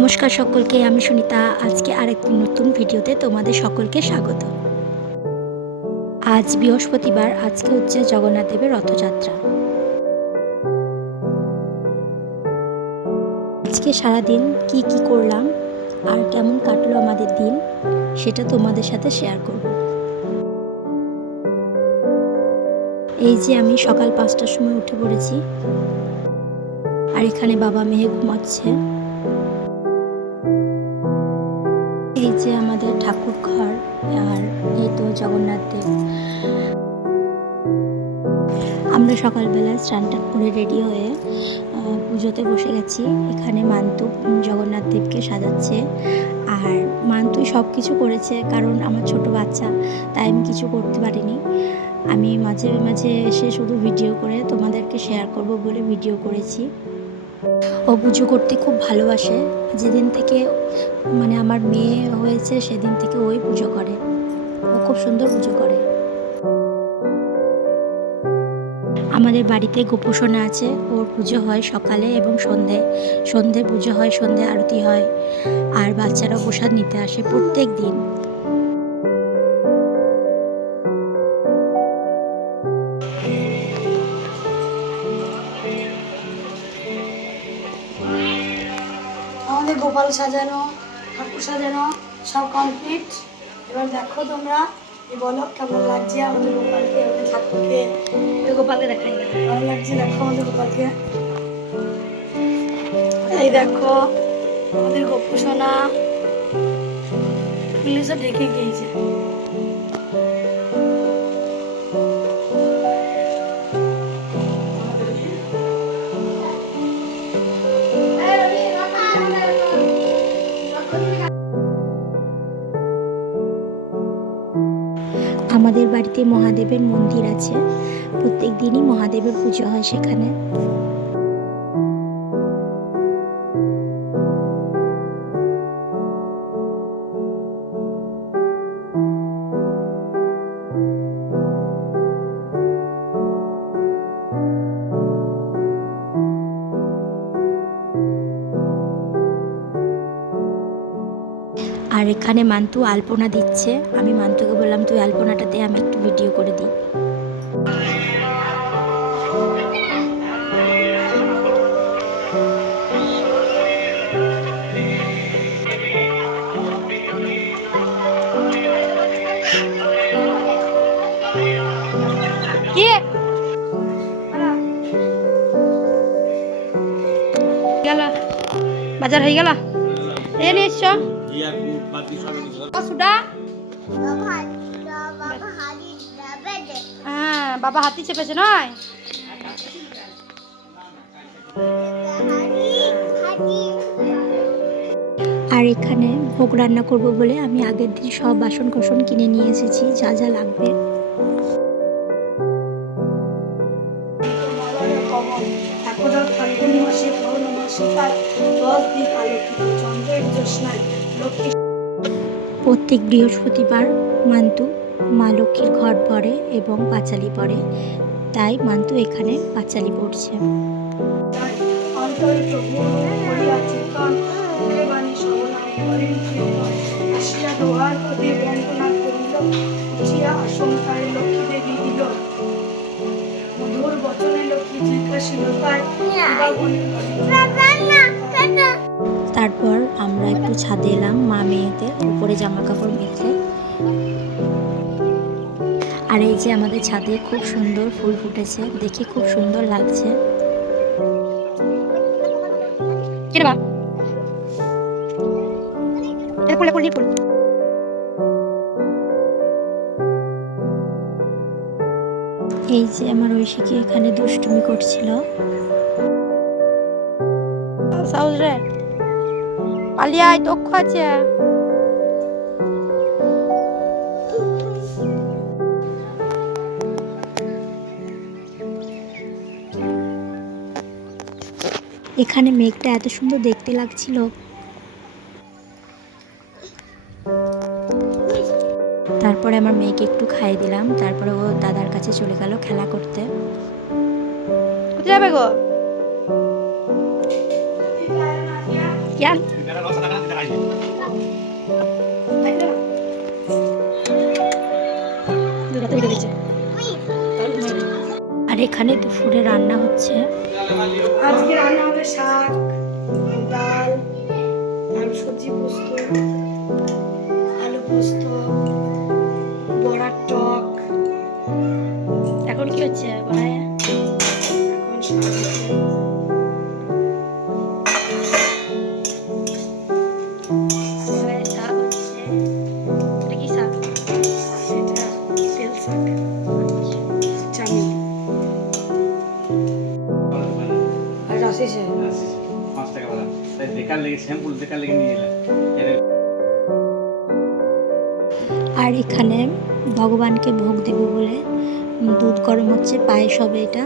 নমস্কার সকলকে, আমি সুনিতা। আজকে আরেকটি নতুন ভিডিওতে তোমাদের সকলকে স্বাগত। আজ বৃহস্পতিবার, আজকে হচ্ছে জগন্নাথ দেবের রথযাত্রা। আজকে সারাদিন কি কি করলাম আর কেমন কাটলো আমাদের দিন, সেটা তোমাদের সাথে শেয়ার করব। এই যে আমি সকাল 5টার সময় উঠে পড়েছি, আর এখানে বাবা মেয়ে ঘুমাচ্ছে। এই যে আমাদের ঠাকুর ঘর, আর এই তো জগন্নাথ দেব। আমরা সকালবেলায় স্নান করে রেডি হয়ে পুজোতে বসে গেছি। এখানে মান্তু জগন্নাথ দেবকে সাজাচ্ছে, আর মান্তুই সব কিছু করেছে, কারণ আমার ছোট বাচ্চা, তাই আমি কিছু করতে পারিনি। আমি মাঝে মাঝে এসে শুধু ভিডিও করে তোমাদেরকে শেয়ার করব বলে ভিডিও করেছি। ও পুজো করতে খুব ভালোবাসে। যেদিন থেকে আমার মেয়ে হয়েছে সেদিন থেকে ওই পুজো করে। ও খুব সুন্দর পুজো করে। আমাদের বাড়িতে গোপোষণা আছে, ওর পুজো হয় সকালে এবং সন্ধে পুজো হয়, সন্ধে আরতি হয়, আর বাচ্চারাও প্রসাদ নিতে আসে প্রত্যেক দিন। আমাদের গোপাল সাজানো, ঠাকুর সাজানো সব কমপ্লিট। এবার দেখো তোমরা, বলো কেমন লাগছে আমাদের গোপালকে, আমাদের ঠাকুরকে। গোপালকে দেখাই ভালো লাগছে, দেখো আমাদের গোপালকে। এই দেখো আমাদের গোপুসোনা পুলিশে ঢেকে গিয়েছে। আমাদের বাড়িতে মহাদেবের মন্দির আছে, প্রত্যেক দিনই মহাদেবের পুজো হয় সেখানে। আর এখানে মান্তু আলপনা দিচ্ছে। আমি মান্তুকে বললাম, তুই আলপনাটাতে আমি একটু ভিডিও করে দিই। বাজার হয়ে গেল, এ নিয়ে এসছো হ্যাঁ, বাবা হাতি চেপেছে নয়। আর এখানে ভোগ রান্না করব বলে আমি আগের দিন সব বাসন কোসন কিনে নিয়ে এসেছি, যা যা লাগবে। প্রত্যেক বৃহস্পতিবার মান্তু মা লক্ষ্মীর ঘট পড়ে এবং পাঁচালি পড়ে, তাই মান্তু এখানে পাঁচালি পড়ছে। তারপর আমরা একটু ছাদে এলাম মা মেয়েতে, উপরে জামা কাপড় মেখে। আর এই যে আমাদের ছাদে খুব সুন্দর ফুল ফুটেছে, দেখে খুব সুন্দর লাগছে। এই যে আমার ঐশীকে এখানে দুষ্টুমি করছিল। পালিয়ায় দক্ষ আছে। এখানে মেঘটা এত সুন্দর দেখতে লাগছিল। তারপরে আমার মেয়েকে একটু খাইয়ে দিলাম, তারপরে ও দাদার কাছে চলে গেল খেলা করতে। কোথায় যাবে গো? কেন আর এখানে দুপুরে রান্না হচ্ছে। আজকে রান্না হবে শাক, ডাল, আর সবজি পোস্ত, আলু পোস্ত, বড়ার টক। এখন কি হচ্ছে ভাই? এখন শাক হচ্ছে। শাক হচ্ছে। এটা কি শাক? এটা তেল শাক, চামিল আর রসি শাক। 5 টাকা বালা তাই দেখার লেগে স্যাম্পল দেখার লেগে নিয়ে এলাম। আর এখানে ভগবানকে ভোগ দেব বলে দুধ গরম হচ্ছে, পায়েস হবে এটা।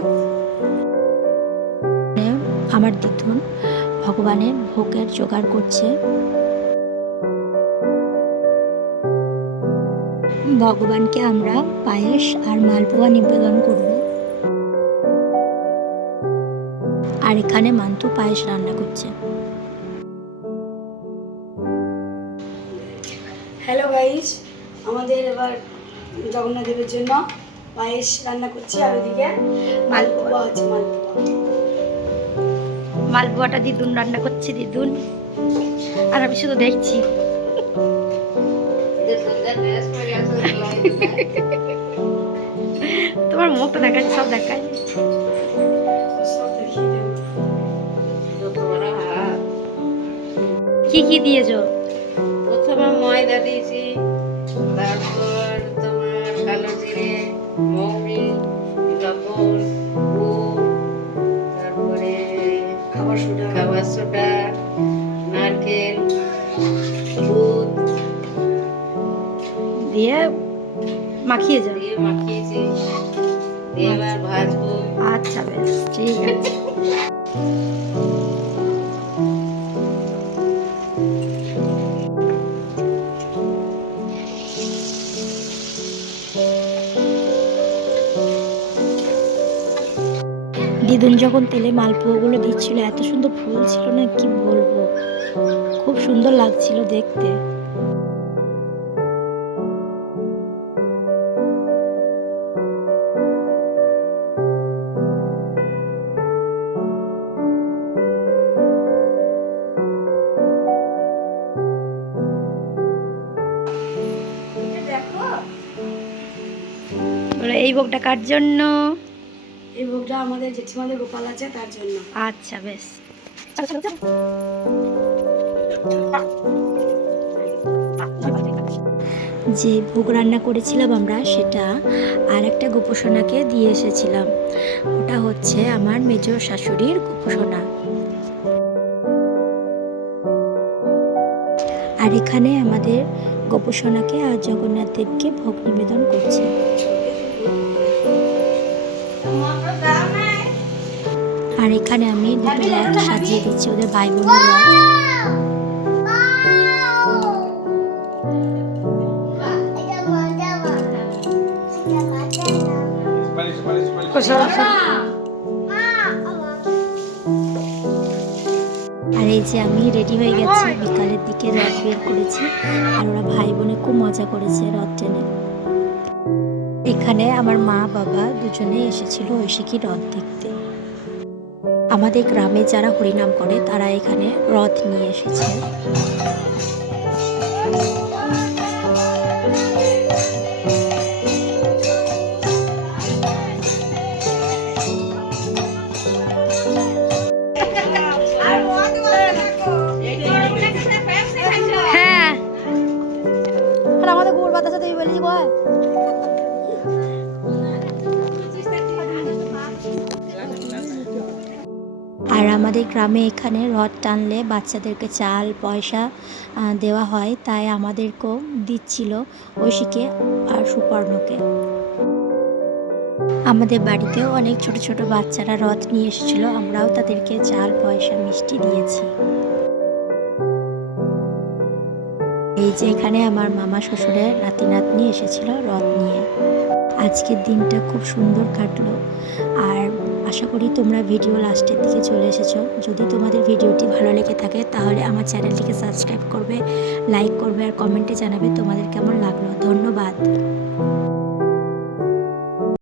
আমার দিদুন ভগবানের ভোগের জোগাড় করছে। ভগবানকে আমরা পায়েস আর মালপোয়া নিবেদন করব। আর এখানে মান্তু পায়েস রান্না করছে। হ্যালো গাইস, আমাদের এবার জগন্নাথ দেবের জন্য পায়েস রান্না করছি, আর ওদিকে মালপোয়া হচ্ছে। মালপোয়াটা দিদুন রান্না করছে, দিদুন আর আমি শুধু দেখছি। তোমার মুখটা দেখাচ্ছে, সব দেখায়। সব দেখিয়ে দেবো। কি কি দিয়েছো? প্রথমে ময়দা দিয়েছি, তারপর তোমার কালো জিরে, মৌরি, লবণ, গুড়, তারপরে খাবার সোডা, নারকেল, দুধ দিয়ে মাখিয়ে যাবে। দিয়ে মাখিয়েছি, দিয়ে এবার ভাজবো। আচ্ছা বেশ, ঠিক আছে। দিদুন যখন তেলে মালপোয়াগুলো দিচ্ছিল এত সুন্দর ফুল ছিল না, কি বলবো, খুব সুন্দর লাগছিল দেখতে। বলে এই ভোগটা কার জন্য? এই ভোগটা আমাদের জেঠিমাদের গোপাল আছে তার জন্য। আচ্ছা বেশ। যে ভোগ রান্না করেছিলাম আমরা, সেটা আর একটা গোপোষণাকে দিয়ে এসেছিলাম। ওটা হচ্ছে আমার মেজ শাশুড়ির গোপোষণা। আর এখানে আমাদের গোপোষণাকে আর জগন্নাথ দেবকে ভোগ নিবেদন করছে। আর এখানে আমি দুটো রথ সাজিয়ে দিচ্ছি, ওদের ভাই বোনের রথ। আর এই যে আমি রেডি হয়ে গেছি, বিকালের দিকে রথ বের করেছি, আর ওরা ভাই বোনে খুব মজা করেছে রথ টেনে। এখানে আমার মা বাবা দুজনে এসেছিল ঐশিকী রথ দেখতে। আমাদের গ্রামে যারা হরিনাম করে তারা এখানে রথ নিয়ে এসেছে। হ্যাঁ, আর আমাদের গোল বাতাসা তুই বলেছি কয়। আর আমাদের গ্রামে এখানে রথ টানলে বাচ্চাদেরকে চাল পয়সা দেওয়া হয়, তাই আমাদেরকেও দিচ্ছিল ঐশীকে আর সুপর্ণকে। আমাদের বাড়িতেও অনেক ছোট ছোট বাচ্চারা রথ নিয়ে এসেছিল, আমরাও তাদেরকে চাল পয়সা মিষ্টি দিয়েছি। এই যে এখানে আমার মামা শ্বশুরের নাতি নাতনি এসেছিল রথ নিয়ে। আজকের দিনটা খুব সুন্দর কাটলো। আর আশা করি তোমরা ভিডিও লাস্টের দিকে চলে এসেছো। যদি তোমাদের ভিডিওটি ভালো লেগে থাকে তাহলে আমার চ্যানেলটিকে সাবস্ক্রাইব করবে, লাইক করবে আর কমেন্টে জানাবে তোমাদের কেমন লাগলো। ধন্যবাদ।